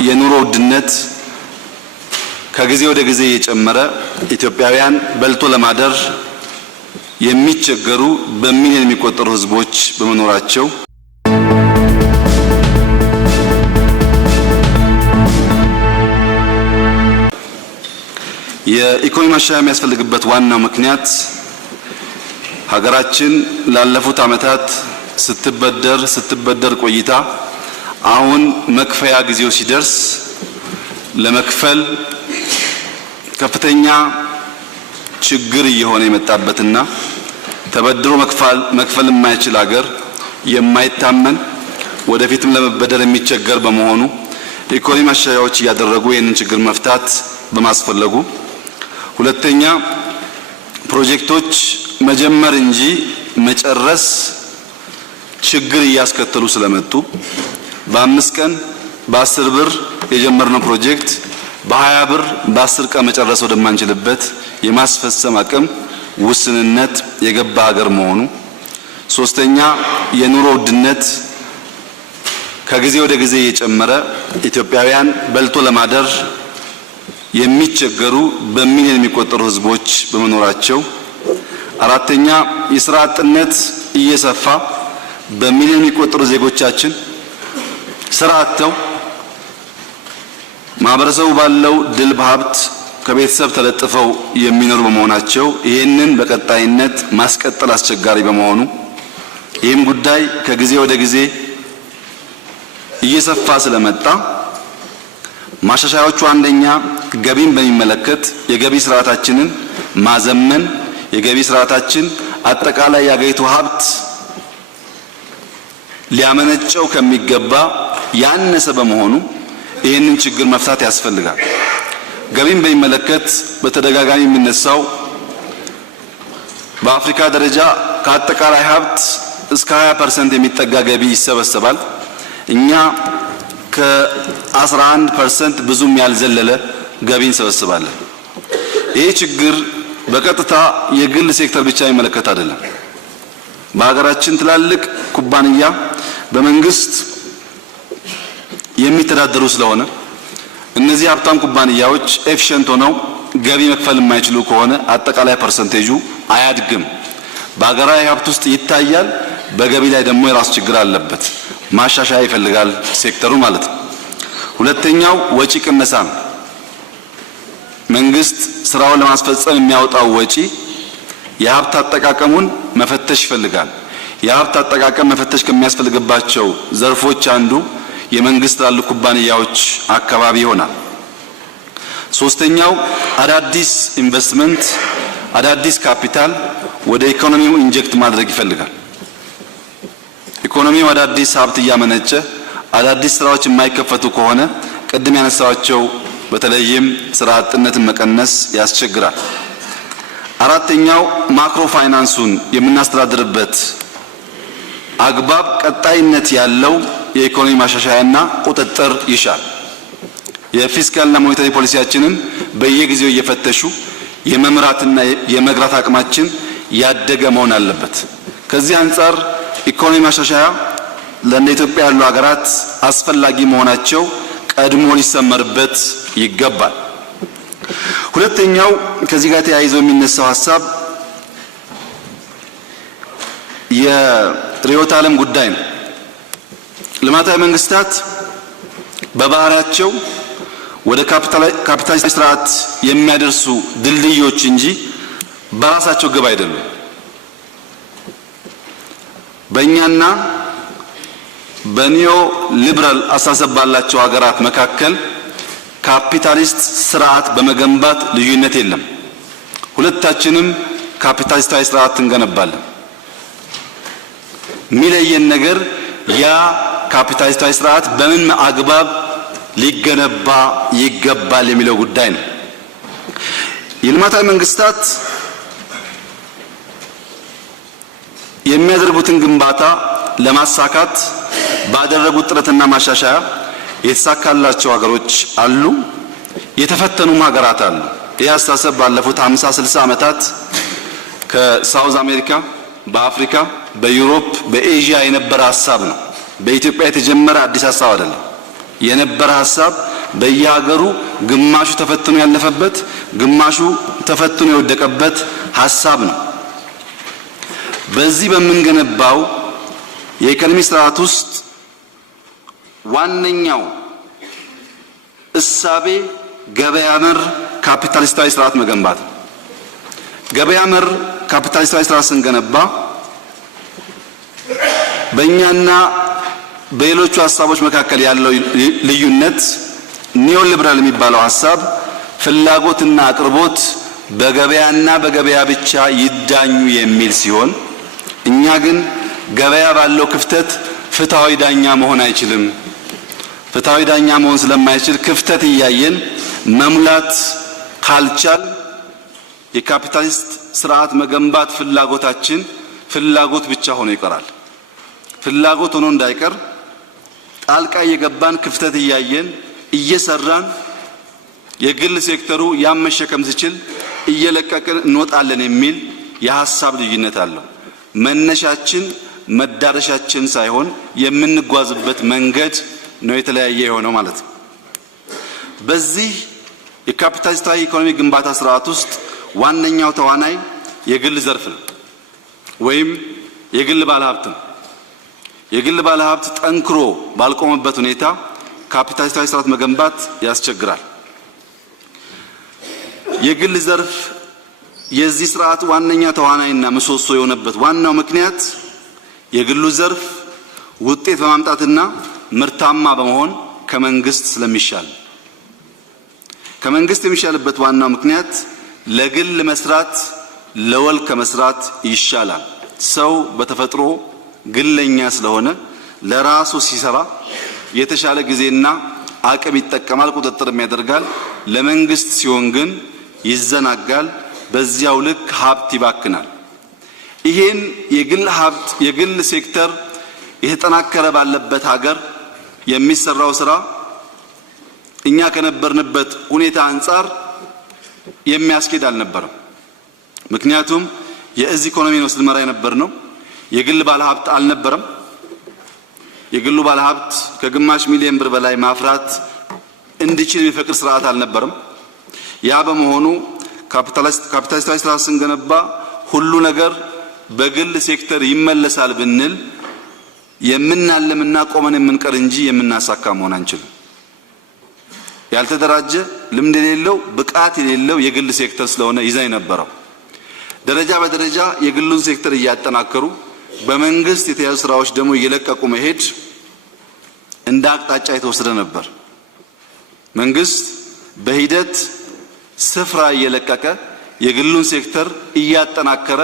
የኑሮ ውድነት ከጊዜ ወደ ጊዜ እየጨመረ ኢትዮጵያውያን በልቶ ለማደር የሚቸገሩ በሚሊዮን የሚቆጠሩ ህዝቦች በመኖራቸው የኢኮኖሚ ማሻሻያ የሚያስፈልግበት ዋናው ምክንያት ሀገራችን ላለፉት ዓመታት ስትበደር ቆይታ አሁን መክፈያ ጊዜው ሲደርስ ለመክፈል ከፍተኛ ችግር እየሆነ የመጣበትና ተበድሮ መክፈል የማይችል ሀገር የማይታመን ወደፊትም ለመበደር የሚቸገር በመሆኑ ኢኮኖሚ ማሻሻያዎች እያደረጉ ይህንን ችግር መፍታት በማስፈለጉ፣ ሁለተኛ ፕሮጀክቶች መጀመር እንጂ መጨረስ ችግር እያስከተሉ ስለመጡ በ5 ቀን በ10 ብር የጀመርነው ፕሮጀክት በ20 ብር በ10 ቀን መጨረስ ወደማንችልበት የማስፈጸም አቅም ውስንነት የገባ ሀገር መሆኑ፣ ሶስተኛ የኑሮ ውድነት ከጊዜ ወደ ጊዜ እየጨመረ ኢትዮጵያውያን በልቶ ለማደር የሚቸገሩ በሚሊዮን የሚቆጠሩ ህዝቦች በመኖራቸው፣ አራተኛ የሥራ አጥነት እየሰፋ በሚሊዮን የሚቆጠሩ ዜጎቻችን ስራ አጥተው ማህበረሰቡ ባለው ድልብ ሀብት ከቤተሰብ ተለጥፈው የሚኖሩ በመሆናቸው ይህንን በቀጣይነት ማስቀጠል አስቸጋሪ በመሆኑ ይህም ጉዳይ ከጊዜ ወደ ጊዜ እየሰፋ ስለመጣ ማሻሻያዎቹ አንደኛ ገቢን በሚመለከት የገቢ ስርዓታችንን ማዘመን፣ የገቢ ስርዓታችን አጠቃላይ የአገሪቱ ሀብት ሊያመነጨው ከሚገባ ያነሰ በመሆኑ ይህንን ችግር መፍታት ያስፈልጋል። ገቢን በሚመለከት በተደጋጋሚ የሚነሳው በአፍሪካ ደረጃ ከአጠቃላይ ሀብት እስከ 20% የሚጠጋ ገቢ ይሰበሰባል። እኛ ከ11% ብዙም ያልዘለለ ገቢ እንሰበስባለን። ይህ ችግር በቀጥታ የግል ሴክተር ብቻ የሚመለከት አይደለም። በሀገራችን ትላልቅ ኩባንያ በመንግስት የሚተዳደሩ ስለሆነ እነዚህ ሀብታም ኩባንያዎች ኤፊሽንት ሆነው ገቢ መክፈል የማይችሉ ከሆነ አጠቃላይ ፐርሰንቴጁ አያድግም። በሀገራዊ ሀብት ውስጥ ይታያል። በገቢ ላይ ደግሞ የራሱ ችግር አለበት። ማሻሻያ ይፈልጋል ሴክተሩ ማለት ነው። ሁለተኛው ወጪ ቅነሳ ነው። መንግስት ስራውን ለማስፈጸም የሚያወጣው ወጪ የሀብት አጠቃቀሙን መፈተሽ ይፈልጋል። የሀብት አጠቃቀም መፈተሽ ከሚያስፈልግባቸው ዘርፎች አንዱ የመንግስት ላሉ ኩባንያዎች አካባቢ ይሆናል። ሶስተኛው አዳዲስ ኢንቨስትመንት፣ አዳዲስ ካፒታል ወደ ኢኮኖሚው ኢንጀክት ማድረግ ይፈልጋል። ኢኮኖሚው አዳዲስ ሀብት እያመነጨ አዳዲስ ስራዎች የማይከፈቱ ከሆነ ቅድም ያነሳቸው በተለይም ስራ አጥነትን መቀነስ ያስቸግራል። አራተኛው ማክሮ ፋይናንሱን የምናስተዳድርበት አግባብ ቀጣይነት ያለው የኢኮኖሚ ማሻሻያና ቁጥጥር ይሻል። የፊስካልና ሞኔታሪ ፖሊሲያችንን በየጊዜው እየፈተሹ የመምራትና የመግራት አቅማችን ያደገ መሆን አለበት። ከዚህ አንጻር ኢኮኖሚ ማሻሻያ ለእንደ ኢትዮጵያ ያሉ ሀገራት አስፈላጊ መሆናቸው ቀድሞ ሊሰመርበት ይገባል። ሁለተኛው ከዚህ ጋር ተያይዞ የሚነሳው ሀሳብ የርዕዮተ ዓለም ጉዳይ ነው። ልማታዊ መንግስታት በባህሪያቸው ወደ ካፒታሊስት ስርዓት የሚያደርሱ ድልድዮች እንጂ በራሳቸው ግብ አይደሉም። በእኛና በኒዮ ሊበራል አስተሳሰብ ባላቸው ሀገራት መካከል ካፒታሊስት ስርዓት በመገንባት ልዩነት የለም። ሁለታችንም ካፒታሊስታዊ ስርዓት እንገነባለን። የሚለየን ነገር ያ ካፒታሊስታዊ ስርዓት በምን አግባብ ሊገነባ ይገባል የሚለው ጉዳይ ነው። የልማታዊ መንግስታት የሚያደርጉትን ግንባታ ለማሳካት ባደረጉት ጥረትና ማሻሻያ የተሳካላቸው ሀገሮች አሉ፣ የተፈተኑም ሀገራት አሉ። ይህ አስተሳሰብ ባለፉት 50-60 ዓመታት ከሳውዝ አሜሪካ፣ በአፍሪካ፣ በዩሮፕ፣ በኤዥያ የነበረ ሀሳብ ነው። በኢትዮጵያ የተጀመረ አዲስ ሀሳብ አይደለም። የነበረ ሐሳብ በየሀገሩ ግማሹ ተፈትኖ ያለፈበት ግማሹ ተፈትኖ የወደቀበት ሐሳብ ነው። በዚህ በምንገነባው የኢኮኖሚ ስርዓት ውስጥ ዋነኛው እሳቤ ገበያ መር ካፒታሊስታዊ ስርዓት መገንባት። ገበያ መር ካፒታሊስታዊ ስርዓት ስንገነባ በእኛና በሌሎቹ ሐሳቦች መካከል ያለው ልዩነት ኒዮ ሊበራል የሚባለው ሐሳብ ፍላጎትና አቅርቦት በገበያና በገበያ ብቻ ይዳኙ የሚል ሲሆን እኛ ግን ገበያ ባለው ክፍተት ፍትሃዊ ዳኛ መሆን አይችልም። ፍትሃዊ ዳኛ መሆን ስለማይችል ክፍተት እያየን መሙላት ካልቻል የካፒታሊስት ስርዓት መገንባት ፍላጎታችን ፍላጎት ብቻ ሆኖ ይቀራል። ፍላጎት ሆኖ እንዳይቀር ጣልቃ እየገባን ክፍተት እያየን እየሰራን የግል ሴክተሩ ያመሸከም ሲችል እየለቀቅን እንወጣለን የሚል የሐሳብ ልዩነት አለው። መነሻችን መዳረሻችን ሳይሆን የምንጓዝበት መንገድ ነው የተለያየ የሆነው ማለት ነው። በዚህ የካፒታሊስታዊ ኢኮኖሚ ግንባታ ስርዓት ውስጥ ዋነኛው ተዋናይ የግል ዘርፍ ነው ወይም የግል ባለሀብት ነው። የግል ባለሀብት ጠንክሮ ባልቆመበት ሁኔታ ካፒታሊስታዊ ስርዓት መገንባት ያስቸግራል። የግል ዘርፍ የዚህ ስርዓት ዋነኛ ተዋናይና ምሰሶ የሆነበት ዋናው ምክንያት የግሉ ዘርፍ ውጤት በማምጣትና ምርታማ በመሆን ከመንግስት ስለሚሻል። ከመንግስት የሚሻልበት ዋናው ምክንያት ለግል መስራት ለወል ከመስራት ይሻላል። ሰው በተፈጥሮ ግለኛ ስለሆነ ለራሱ ሲሰራ የተሻለ ጊዜና አቅም ይጠቀማል፣ ቁጥጥርም ያደርጋል። ለመንግስት ሲሆን ግን ይዘናጋል፣ በዚያው ልክ ሀብት ይባክናል። ይሄን የግል ሀብት የግል ሴክተር የተጠናከረ ባለበት ሀገር የሚሰራው ስራ እኛ ከነበርንበት ሁኔታ አንፃር የሚያስኬድ አልነበረም። ምክንያቱም የእዚ ኢኮኖሚ ነው ስንመራ የነበርነው። የግል ባለሀብት አልነበረም። የግሉ ባለሀብት ከግማሽ ሚሊዮን ብር በላይ ማፍራት እንዲችል የሚፈቅድ ስርዓት አልነበረም። ያ በመሆኑ ካፒታሊስታዊ ስርዓት ስንገነባ ሁሉ ነገር በግል ሴክተር ይመለሳል ብንል የምናለምና ቆመን የምንቀር እንጂ የምናሳካ መሆን አንችልም። ያልተደራጀ ልምድ የሌለው ብቃት የሌለው የግል ሴክተር ስለሆነ ይዘን የነበረው ደረጃ በደረጃ የግሉን ሴክተር እያጠናከሩ በመንግስት የተያዙ ስራዎች ደግሞ እየለቀቁ መሄድ እንደ አቅጣጫ የተወሰደ ነበር። መንግስት በሂደት ስፍራ እየለቀቀ የግሉን ሴክተር እያጠናከረ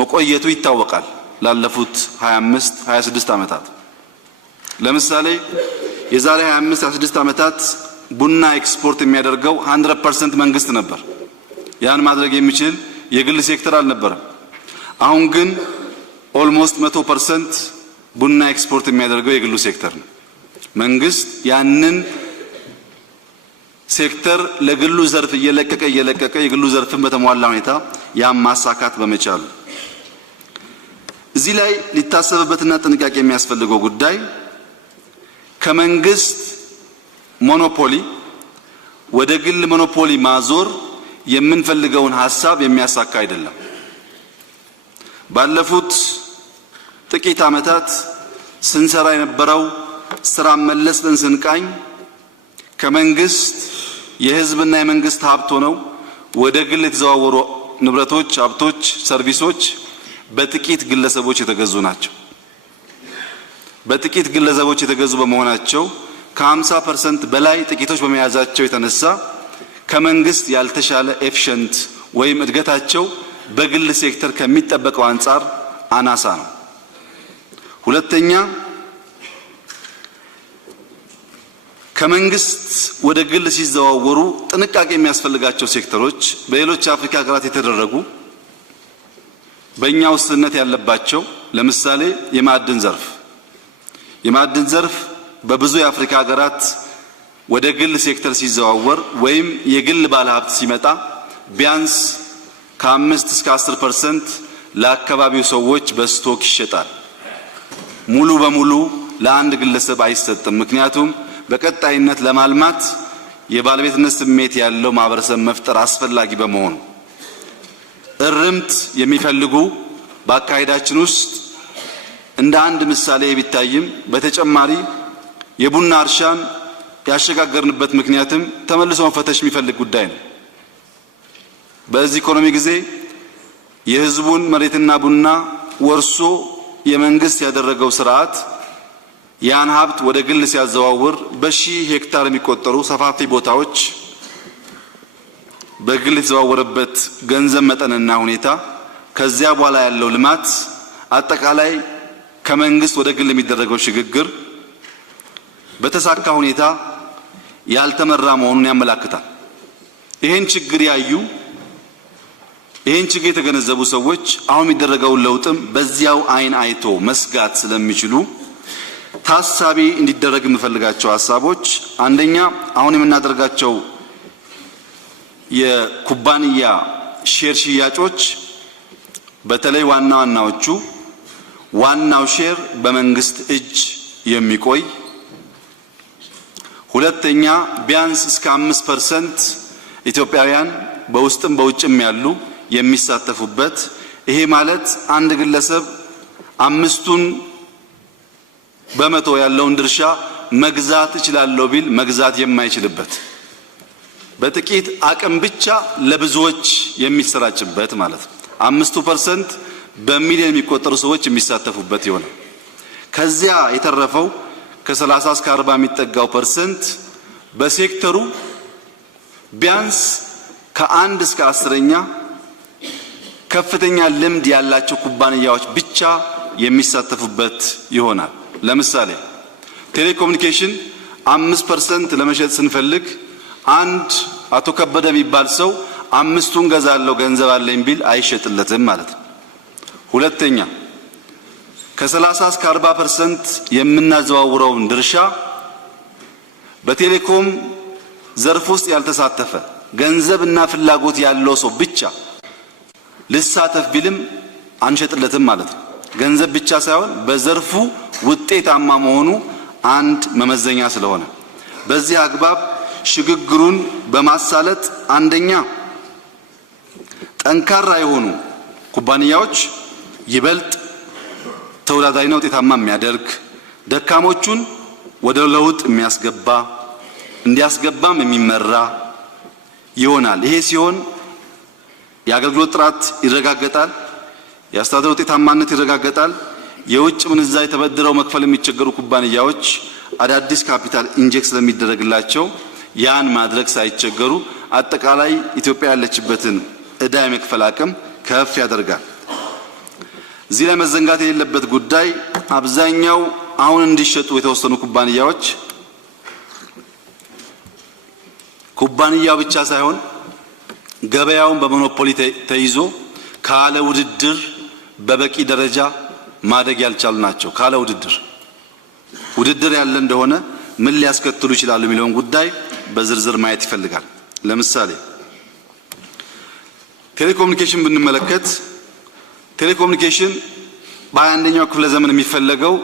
መቆየቱ ይታወቃል። ላለፉት 25 26 ዓመታት ለምሳሌ የዛሬ 25 26 ዓመታት ቡና ኤክስፖርት የሚያደርገው 100% መንግስት ነበር። ያን ማድረግ የሚችል የግል ሴክተር አልነበረም። አሁን ግን ኦልሞስት 100% ቡና ኤክስፖርት የሚያደርገው የግሉ ሴክተር ነው። መንግስት ያንን ሴክተር ለግሉ ዘርፍ እየለቀቀ የግሉ ዘርፍን በተሟላ ሁኔታ ያም ማሳካት በመቻሉ እዚህ ላይ ሊታሰብበትና ጥንቃቄ የሚያስፈልገው ጉዳይ ከመንግስት ሞኖፖሊ ወደ ግል ሞኖፖሊ ማዞር የምንፈልገውን ሐሳብ የሚያሳካ አይደለም። ባለፉት ጥቂት ዓመታት ስንሰራ የነበረው ስራ መለስ ብለን ስንቃኝ ከመንግስት የህዝብና የመንግስት ሀብት ሆነው ወደ ግል የተዘዋወሩ ንብረቶች፣ ሀብቶች፣ ሰርቪሶች በጥቂት ግለሰቦች የተገዙ ናቸው። በጥቂት ግለሰቦች የተገዙ በመሆናቸው ከ50% በላይ ጥቂቶች በመያዛቸው የተነሳ ከመንግስት ያልተሻለ ኤፊሽንት ወይም እድገታቸው በግል ሴክተር ከሚጠበቀው አንፃር አናሳ ነው። ሁለተኛ ከመንግስት ወደ ግል ሲዘዋወሩ ጥንቃቄ የሚያስፈልጋቸው ሴክተሮች በሌሎች አፍሪካ ሀገራት የተደረጉ በእኛ ውስንነት ያለባቸው ለምሳሌ የማዕድን ዘርፍ በብዙ የአፍሪካ ሀገራት ወደ ግል ሴክተር ሲዘዋወር ወይም የግል ባለሀብት ሲመጣ ቢያንስ ከ5 እስከ 10% ለአካባቢው ሰዎች በስቶክ ይሸጣል። ሙሉ በሙሉ ለአንድ ግለሰብ አይሰጥም። ምክንያቱም በቀጣይነት ለማልማት የባለቤትነት ስሜት ያለው ማህበረሰብ መፍጠር አስፈላጊ በመሆኑ እርምት የሚፈልጉ በአካሄዳችን ውስጥ እንደ አንድ ምሳሌ ቢታይም በተጨማሪ የቡና እርሻን ያሸጋገርንበት ምክንያትም ተመልሶ መፈተሽ የሚፈልግ ጉዳይ ነው። በዚህ ኢኮኖሚ ጊዜ የህዝቡን መሬትና ቡና ወርሶ የመንግስት ያደረገው ስርዓት ያን ሀብት ወደ ግል ሲያዘዋውር በሺህ ሄክታር የሚቆጠሩ ሰፋፊ ቦታዎች በግል የተዘዋወረበት ገንዘብ መጠንና ሁኔታ ከዚያ በኋላ ያለው ልማት አጠቃላይ ከመንግስት ወደ ግል የሚደረገው ሽግግር በተሳካ ሁኔታ ያልተመራ መሆኑን ያመለክታል። ይሄን ችግር ያዩ ይሄን ችግር የተገነዘቡ ሰዎች አሁን የሚደረገውን ለውጥም በዚያው አይን አይቶ መስጋት ስለሚችሉ ታሳቢ እንዲደረግ የምፈልጋቸው ሐሳቦች አንደኛ አሁን የምናደርጋቸው የኩባንያ ሼር ሽያጮች በተለይ ዋናዎቹ ዋናው ሼር በመንግስት እጅ የሚቆይ ሁለተኛ ቢያንስ እስከ 5% ኢትዮጵያውያን በውስጥም በውጭም ያሉ የሚሳተፉበት ይሄ ማለት አንድ ግለሰብ 5% ያለውን ድርሻ መግዛት ይችላል ቢል መግዛት የማይችልበት በጥቂት አቅም ብቻ ለብዙዎች የሚሰራጭበት ማለት ነው። 5% በሚሊዮን የሚቆጠሩ ሰዎች የሚሳተፉበት ይሆናል። ከዚያ የተረፈው ከ30 እስከ 40 የሚጠጋው ፐርሰንት በሴክተሩ ቢያንስ ከ1 እስከ 10ኛ ከፍተኛ ልምድ ያላቸው ኩባንያዎች ብቻ የሚሳተፉበት ይሆናል። ለምሳሌ ቴሌኮሙኒኬሽን 5% ለመሸጥ ስንፈልግ አንድ አቶ ከበደ የሚባል ሰው 5ቱን ገዛለው ገንዘብ አለኝ ቢል አይሸጥለትም ማለት ነው። ሁለተኛ ከ30 እስከ 40% የምናዘዋውረውን ድርሻ በቴሌኮም ዘርፍ ውስጥ ያልተሳተፈ ገንዘብና ፍላጎት ያለው ሰው ብቻ ልሳተፍ ቢልም አንሸጥለትም ማለት ነው። ገንዘብ ብቻ ሳይሆን በዘርፉ ውጤታማ መሆኑ አንድ መመዘኛ ስለሆነ በዚህ አግባብ ሽግግሩን በማሳለጥ አንደኛ ጠንካራ የሆኑ ኩባንያዎች ይበልጥ ተወዳዳሪና ውጤታማ የሚያደርግ ደካሞቹን ወደ ለውጥ የሚያስገባ እንዲያስገባም የሚመራ ይሆናል። ይሄ ሲሆን የአገልግሎት ጥራት ይረጋገጣል፣ የአስተዳደር ውጤታማነት ይረጋገጣል። የውጭ ምንዛሪ ተበድረው መክፈል የሚቸገሩ ኩባንያዎች አዳዲስ ካፒታል ኢንጀክት ስለሚደረግላቸው ያን ማድረግ ሳይቸገሩ አጠቃላይ ኢትዮጵያ ያለችበትን ዕዳ የመክፈል አቅም ከፍ ያደርጋል። እዚህ ላይ መዘንጋት የሌለበት ጉዳይ አብዛኛው አሁን እንዲሸጡ የተወሰኑ ኩባንያው ብቻ ሳይሆን ገበያውን በሞኖፖሊ ተይዞ ካለ ውድድር በበቂ ደረጃ ማደግ ያልቻሉ ናቸው። ካለ ውድድር ያለ እንደሆነ ምን ሊያስከትሉ ይችላሉ የሚለውን ጉዳይ በዝርዝር ማየት ይፈልጋል። ለምሳሌ ቴሌኮሙኒኬሽን ብንመለከት ቴሌኮሙኒኬሽን በ21ኛው ክፍለ ዘመን የሚፈለገው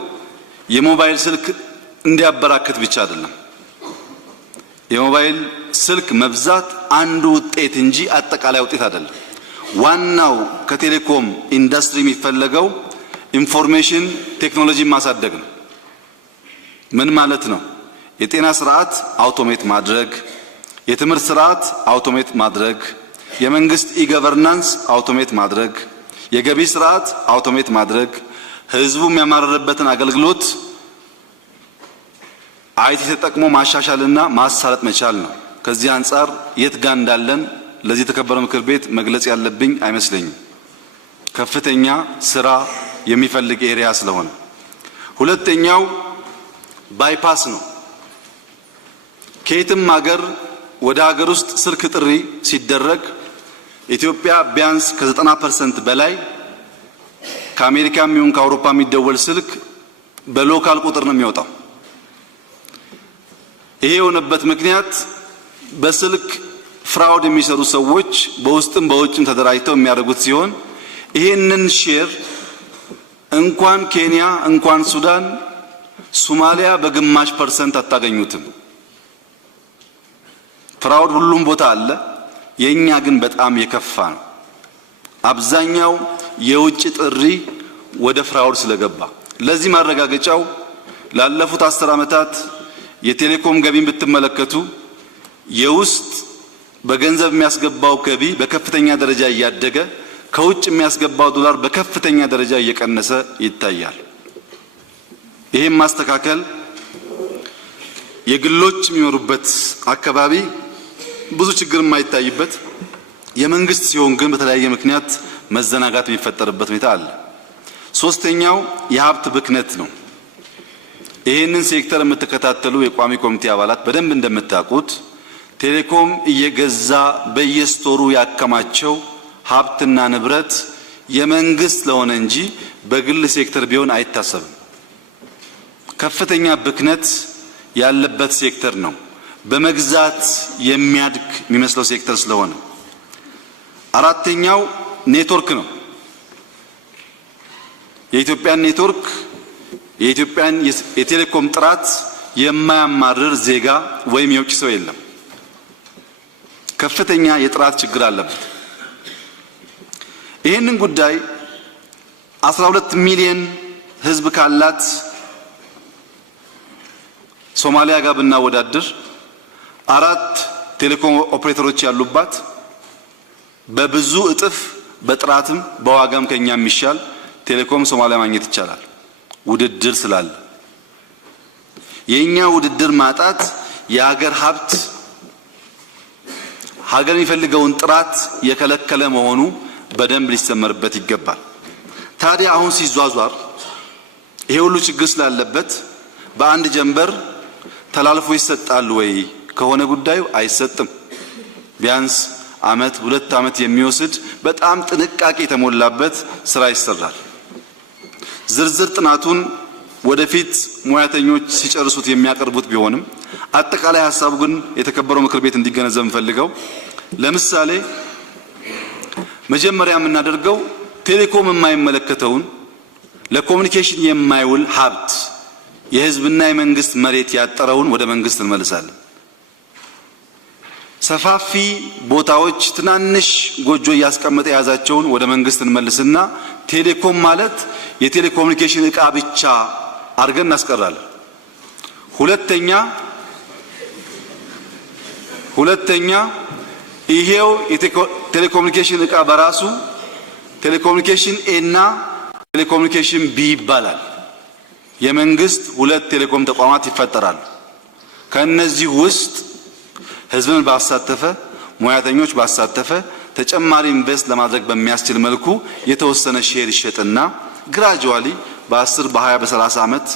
የሞባይል ስልክ እንዲያበራክት ብቻ አይደለም። የሞባይል ስልክ መብዛት አንዱ ውጤት እንጂ አጠቃላይ ውጤት አይደለም። ዋናው ከቴሌኮም ኢንዱስትሪ የሚፈለገው ኢንፎርሜሽን ቴክኖሎጂ ማሳደግ ነው። ምን ማለት ነው? የጤና ስርዓት አውቶሜት ማድረግ፣ የትምህርት ስርዓት አውቶሜት ማድረግ፣ የመንግስት ኢገቨርናንስ አውቶሜት ማድረግ፣ የገቢ ስርዓት አውቶሜት ማድረግ፣ ህዝቡ የሚያማረርበትን አገልግሎት አይቲ ተጠቅሞ ማሻሻልና ማሳለጥ መቻል ነው። ከዚህ አንፃር የት ጋር እንዳለን ለዚህ የተከበረ ምክር ቤት መግለጽ ያለብኝ አይመስለኝም። ከፍተኛ ስራ የሚፈልግ ኤሪያ ስለሆነ ሁለተኛው ባይፓስ ነው። ከየትም ሀገር ወደ ሀገር ውስጥ ስልክ ጥሪ ሲደረግ ኢትዮጵያ ቢያንስ ከ90% በላይ ከአሜሪካም ይሁን ከአውሮፓ የሚደወል ስልክ በሎካል ቁጥር ነው የሚወጣው። ይሄ የሆነበት ምክንያት በስልክ ፍራውድ የሚሰሩ ሰዎች በውስጥም በውጭም ተደራጅተው የሚያደርጉት ሲሆን ይሄንን ሼር እንኳን ኬንያ እንኳን ሱዳን ሶማሊያ በግማሽ % አታገኙትም። ፍራውድ ሁሉም ቦታ አለ። የኛ ግን በጣም የከፋ ነው። አብዛኛው የውጭ ጥሪ ወደ ፍራውድ ስለገባ ለዚህ ማረጋገጫው ላለፉት 10 ዓመታት የቴሌኮም ገቢን ብትመለከቱ የውስጥ በገንዘብ የሚያስገባው ገቢ በከፍተኛ ደረጃ እያደገ ከውጭ የሚያስገባው ዶላር በከፍተኛ ደረጃ እየቀነሰ ይታያል። ይሄን ማስተካከል የግሎች የሚኖሩበት አካባቢ ብዙ ችግር የማይታይበት የመንግስት ሲሆን ግን በተለያየ ምክንያት መዘናጋት የሚፈጠርበት ሁኔታ አለ። ሶስተኛው የሀብት ብክነት ነው። ይሄንን ሴክተር የምትከታተሉ የቋሚ ኮሚቴ አባላት በደንብ እንደምታውቁት ቴሌኮም እየገዛ በየስቶሩ ያከማቸው ሀብትና ንብረት የመንግስት ለሆነ እንጂ በግል ሴክተር ቢሆን አይታሰብም። ከፍተኛ ብክነት ያለበት ሴክተር ነው። በመግዛት የሚያድግ የሚመስለው ሴክተር ስለሆነ። አራተኛው ኔትወርክ ነው። የኢትዮጵያን ኔትወርክ የኢትዮጵያን የቴሌኮም ጥራት የማያማርር ዜጋ ወይም የውጭ ሰው የለም። ከፍተኛ የጥራት ችግር አለበት። ይህንን ጉዳይ 12 ሚሊዮን ህዝብ ካላት ሶማሊያ ጋር ብናወዳድር 4 ቴሌኮም ኦፕሬተሮች ያሉባት በብዙ እጥፍ በጥራትም በዋጋም ከኛ የሚሻል ቴሌኮም ሶማሊያ ማግኘት ይቻላል። ውድድር ስላለ የኛ ውድድር ማጣት የሀገር ሀብት ሀገር የሚፈልገውን ጥራት የከለከለ መሆኑ በደንብ ሊሰመርበት ይገባል። ታዲያ አሁን ሲዟዟር ይሄ ሁሉ ችግር ስላለበት በአንድ ጀንበር ተላልፎ ይሰጣል ወይ ከሆነ ጉዳዩ አይሰጥም። ቢያንስ አመት 2 አመት የሚወስድ በጣም ጥንቃቄ የተሞላበት ስራ ይሰራል። ዝርዝር ጥናቱን ወደፊት ሙያተኞች ሲጨርሱት የሚያቀርቡት ቢሆንም አጠቃላይ ሐሳቡ ግን የተከበረው ምክር ቤት እንዲገነዘብ ፈልገው ለምሳሌ መጀመሪያ የምናደርገው ቴሌኮም የማይመለከተውን ለኮሙኒኬሽን የማይውል ሀብት የህዝብና የመንግስት መሬት ያጠረውን ወደ መንግስት እንመልሳለን። ሰፋፊ ቦታዎች ትናንሽ ጎጆ ያስቀመጠ ያዛቸውን ወደ መንግስት እንመልስና ቴሌኮም ማለት የቴሌኮሙኒኬሽን ዕቃ ብቻ አድርገን እናስቀራለን። ሁለተኛ ይሄው የቴሌኮሙኒኬሽን ዕቃ በራሱ ቴሌኮሙኒኬሽን ኤ እና ቴሌኮሙኒኬሽን ቢ ይባላል። የመንግስት 2 ቴሌኮም ተቋማት ይፈጠራሉ። ከነዚህ ውስጥ ህዝብን ባሳተፈ ሙያተኞች ባሳተፈ ተጨማሪ ኢንቨስት ለማድረግ በሚያስችል መልኩ የተወሰነ ሼር ይሸጥና ግራጁዋሊ በ10 በ20 በ30 አመት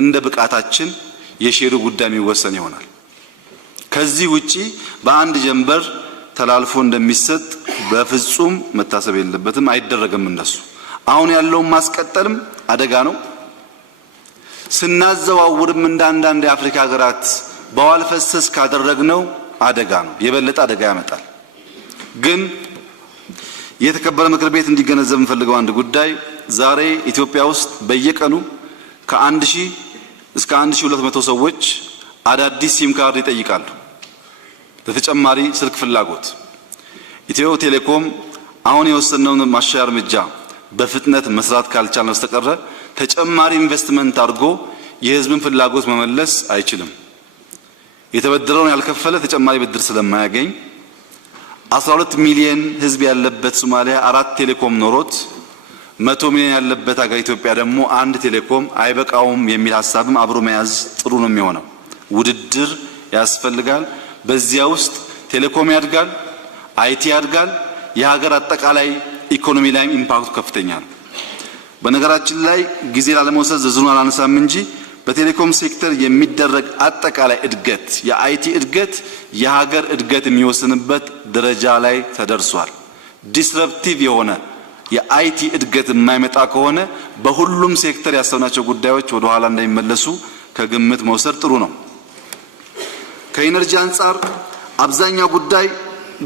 እንደ ብቃታችን የሼሩ ጉዳይ የሚወሰን ይሆናል። ከዚህ ውጪ በአንድ ጀንበር ተላልፎ እንደሚሰጥ በፍጹም መታሰብ የለበትም፣ አይደረግም። እነሱ አሁን ያለውን ማስቀጠልም አደጋ ነው። ስናዘዋውርም እንዳንዳንድ የአፍሪካ ሀገራት በዋል ፈሰስ ካደረግነው አደጋ ነው፣ የበለጠ አደጋ ያመጣል። ግን የተከበረ ምክር ቤት እንዲገነዘብ የምፈልገው አንድ ጉዳይ ዛሬ ኢትዮጵያ ውስጥ በየቀኑ ከ1000 እስከ 1200 ሰዎች አዳዲስ ሲም ካርድ ይጠይቃሉ ለተጨማሪ ስልክ ፍላጎት። ኢትዮ ቴሌኮም አሁን የወሰነውን ማሻሻያ እርምጃ በፍጥነት መስራት ካልቻለ በስተቀር ተጨማሪ ኢንቨስትመንት አድርጎ የህዝብን ፍላጎት መመለስ አይችልም። የተበደረውን ያልከፈለ ተጨማሪ ብድር ስለማያገኝ 12 ሚሊዮን ህዝብ ያለበት ሶማሊያ 4 ቴሌኮም ኖሮት 100 ሚሊዮን ያለበት ሀገር ኢትዮጵያ ደግሞ 1 ቴሌኮም አይበቃውም የሚል ሐሳብም አብሮ መያዝ ጥሩ ነው የሚሆነው። ውድድር ያስፈልጋል። በዚያ ውስጥ ቴሌኮም ያድጋል፣ አይቲ ያድጋል፣ የሀገር አጠቃላይ ኢኮኖሚ ላይም ኢምፓክቱ ከፍተኛ ነው። በነገራችን ላይ ጊዜ ላለመውሰድ ዝርዝሩን አላነሳም እንጂ በቴሌኮም ሴክተር የሚደረግ አጠቃላይ እድገት የአይቲ እድገት የሀገር እድገት የሚወስንበት ደረጃ ላይ ተደርሷል። ዲስረፕቲቭ የሆነ የአይቲ እድገት የማይመጣ ከሆነ በሁሉም ሴክተር ያሰብናቸው ጉዳዮች ወደ ኋላ እንዳይመለሱ ከግምት መውሰድ ጥሩ ነው። ከኢነርጂ አንፃር አብዛኛው ጉዳይ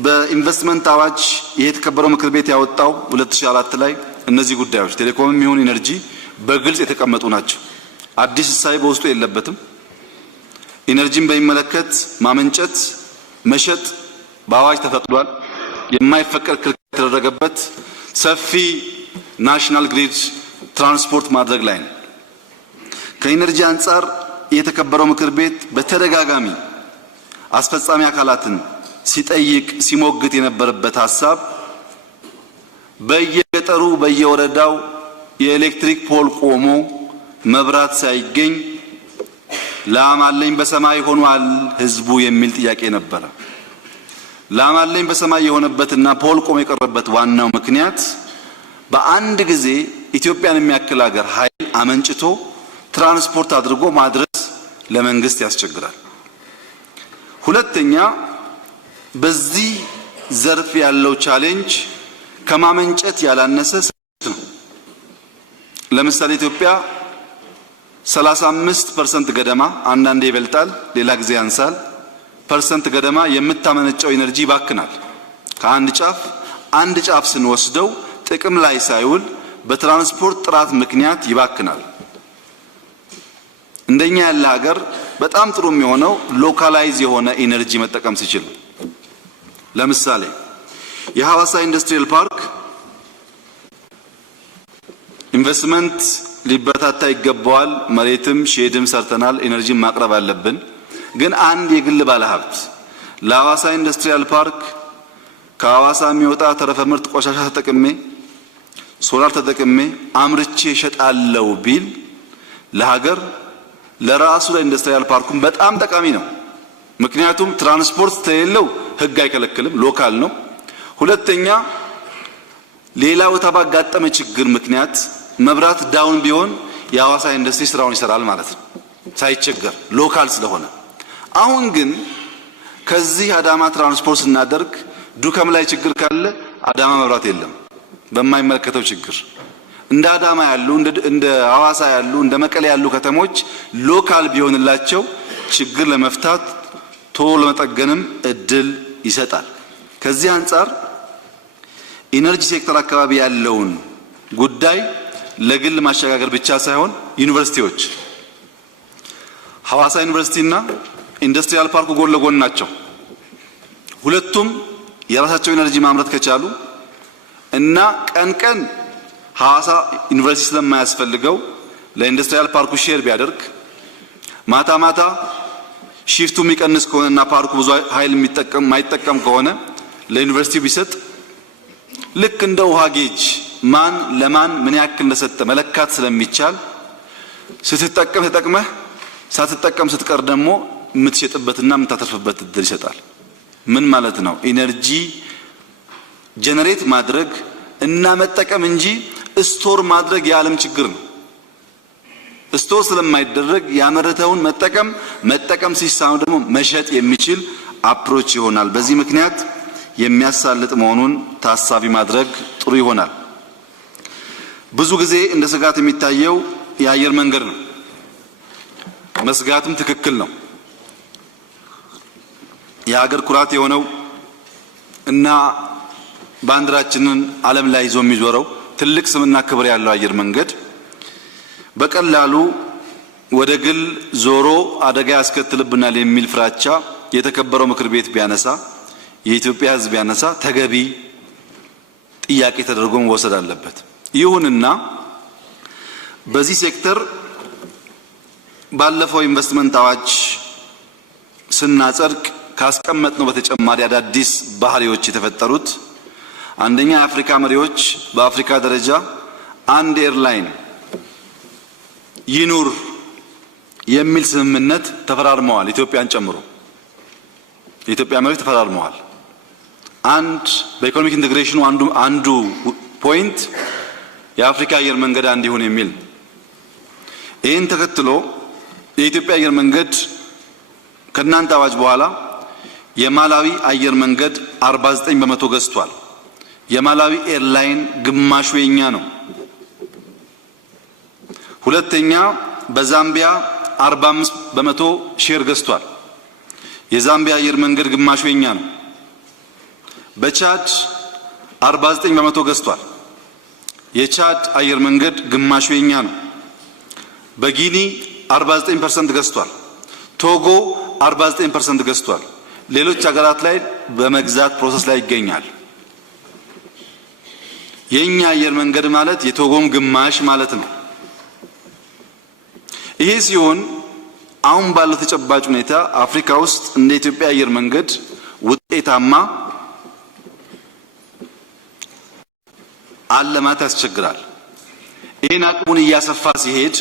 በኢንቨስትመንት አዋጅ የተከበረው ምክር ቤት ያወጣው 2004 ላይ እነዚህ ጉዳዮች ቴሌኮምም ይሁን ኢነርጂ በግልጽ የተቀመጡ ናቸው። አዲስ እሳቤ በውስጡ የለበትም። ኢነርጂን በሚመለከት ማመንጨት መሸጥ በአዋጅ ተፈቅዷል። የማይፈቀድ ክልክል የተደረገበት ሰፊ ናሽናል ግሪድ ትራንስፖርት ማድረግ ላይ ነው። ከኢነርጂ አንጻር የተከበረው ምክር ቤት በተደጋጋሚ አስፈጻሚ አካላትን ሲጠይቅ ሲሞግት የነበረበት ሐሳብ በየገጠሩ በየወረዳው የኤሌክትሪክ ፖል ቆሞ መብራት ሳይገኝ ላም አለኝ በሰማይ ሆኗል ህዝቡ የሚል ጥያቄ ነበረ። ላም አለኝ በሰማይ የሆነበትና ፖል ቆሞ የቀረበት ዋናው ምክንያት በአንድ ጊዜ ኢትዮጵያን የሚያክል ሀገር ኃይል አመንጭቶ ትራንስፖርት አድርጎ ማድረስ ለመንግስት ያስቸግራል። ሁለተኛ በዚህ ዘርፍ ያለው ቻሌንጅ ከማመንጨት ያላነሰ ነው። ለምሳሌ ኢትዮጵያ 35% ገደማ አንዳንዴ ይበልጣል ሌላ ጊዜ ያንሳል ፐርሰንት ገደማ የምታመነጨው ኢነርጂ ይባክናል። ከአንድ ጫፍ አንድ ጫፍ ስንወስደው ጥቅም ላይ ሳይውል በትራንስፖርት ጥራት ምክንያት ይባክናል። እንደኛ ያለ ሀገር በጣም ጥሩ የሚሆነው ሎካላይዝ የሆነ ኢነርጂ መጠቀም ሲችል፣ ለምሳሌ የሐዋሳ ኢንዱስትሪያል ፓርክ ኢንቨስትመንት ሊበረታታ ይገባዋል። መሬትም ሼድም ሰርተናል። ኢነርጂን ማቅረብ አለብን። ግን አንድ የግል ባለሀብት ለሐዋሳ ኢንዱስትሪያል ፓርክ ከሐዋሳ የሚወጣ ተረፈ ምርት ቆሻሻ ተጠቅሜ ሶላር ተጠቅሜ አምርቼ ሸጣለው ቢል ለሀገር ለራሱ ለኢንዱስትሪያል ፓርኩም በጣም ጠቃሚ ነው። ምክንያቱም ትራንስፖርት ተሌለው ህግ አይከለክልም፣ ሎካል ነው። ሁለተኛ ሌላ ቦታ ባጋጠመ ችግር ምክንያት መብራት ዳውን ቢሆን የሐዋሳ ኢንዱስትሪ ስራውን ይሰራል ማለት ነው ሳይቸገር ሎካል ስለሆነ። አሁን ግን ከዚህ አዳማ ትራንስፖርት ስናደርግ ዱከም ላይ ችግር ካለ አዳማ መብራት የለም በማይመለከተው ችግር። እንደ አዳማ ያሉ እንደ ሐዋሳ ያሉ እንደ መቀሌ ያሉ ከተሞች ሎካል ቢሆንላቸው ችግር ለመፍታት ቶሎ ለመጠገንም እድል ይሰጣል። ከዚህ አንጻር ኢነርጂ ሴክተር አካባቢ ያለውን ጉዳይ ለግል ማሸጋገር ብቻ ሳይሆን ዩኒቨርሲቲዎች ሐዋሳ ዩኒቨርሲቲና ኢንዱስትሪያል ፓርኩ ጎን ለጎን ናቸው። ሁለቱም የራሳቸው ኢነርጂ ማምረት ከቻሉ እና ቀን ቀን ሐዋሳ ዩኒቨርሲቲ ስለማያስፈልገው ለኢንዱስትሪያል ፓርኩ ሼር ቢያደርግ ማታ ማታ ሺፍቱ የሚቀንስ ከሆነና ፓርኩ ብዙ ኃይል የማይጠቀም ከሆነ ለዩኒቨርሲቲው ቢሰጥ ልክ እንደ ውሃ ጌጅ ማን ለማን ምን ያክል እንደሰጠ መለካት ስለሚቻል ስትጠቀም ተጠቅመህ ሳትጠቀም ስትቀር ደግሞ የምትሸጥበትና የምታተርፍበት እድል ይሰጣል። ምን ማለት ነው? ኢነርጂ ጀነሬት ማድረግ እና መጠቀም እንጂ ስቶር ማድረግ የዓለም ችግር ነው። ስቶር ስለማይደረግ ያመረተውን መጠቀም ሲሳነው ደግሞ መሸጥ የሚችል አፕሮች ይሆናል። በዚህ ምክንያት የሚያሳልጥ መሆኑን ታሳቢ ማድረግ ጥሩ ይሆናል። ብዙ ጊዜ እንደ ስጋት የሚታየው የአየር መንገድ ነው። መስጋትም ትክክል ነው። የሀገር ኩራት የሆነው እና ባንዲራችንን ዓለም ላይ ይዞ የሚዞረው ትልቅ ስምና ክብር ያለው አየር መንገድ በቀላሉ ወደ ግል ዞሮ አደጋ ያስከትልብናል የሚል ፍራቻ የተከበረው ምክር ቤት ቢያነሳ የኢትዮጵያ ሕዝብ ቢያነሳ ተገቢ ጥያቄ ተደርጎ መወሰድ አለበት። ይሁንና በዚህ ሴክተር ባለፈው ኢንቨስትመንት አዋጅ ስናጸድቅ ካስቀመጥነው በተጨማሪ አዳዲስ ባህሪዎች የተፈጠሩት አንደኛ የአፍሪካ መሪዎች በአፍሪካ ደረጃ አንድ ኤርላይን ይኑር የሚል ስምምነት ተፈራርመዋል። ኢትዮጵያን ጨምሮ የኢትዮጵያ መሪዎች ተፈራርመዋል። አንድ በኢኮኖሚክ ኢንቴግሬሽኑ አንዱ ፖይንት የአፍሪካ አየር መንገድ አንድ ይሁን የሚል። ይህን ተከትሎ የኢትዮጵያ አየር መንገድ ከእናንተ አዋጅ በኋላ የማላዊ አየር መንገድ 49 በመቶ ገዝቷል። የማላዊ ኤርላይን ግማሹ የኛ ነው። ሁለተኛ በዛምቢያ 45 በመቶ ሼር ገዝቷል። የዛምቢያ አየር መንገድ ግማሹ የኛ ነው። በቻድ 49 በመቶ ገዝቷል። የቻድ አየር መንገድ ግማሹ የኛ ነው። በጊኒ 49% ገዝቷል። ቶጎ 49% ገዝቷል። ሌሎች ሀገራት ላይ በመግዛት ፕሮሰስ ላይ ይገኛል። የኛ አየር መንገድ ማለት የቶጎም ግማሽ ማለት ነው። ይሄ ሲሆን አሁን ባለው ተጨባጭ ሁኔታ አፍሪካ ውስጥ እንደ ኢትዮጵያ አየር መንገድ ውጤታማ አለ ማለት ያስቸግራል። ይሄን አቅሙን እያሰፋ ሲሄድ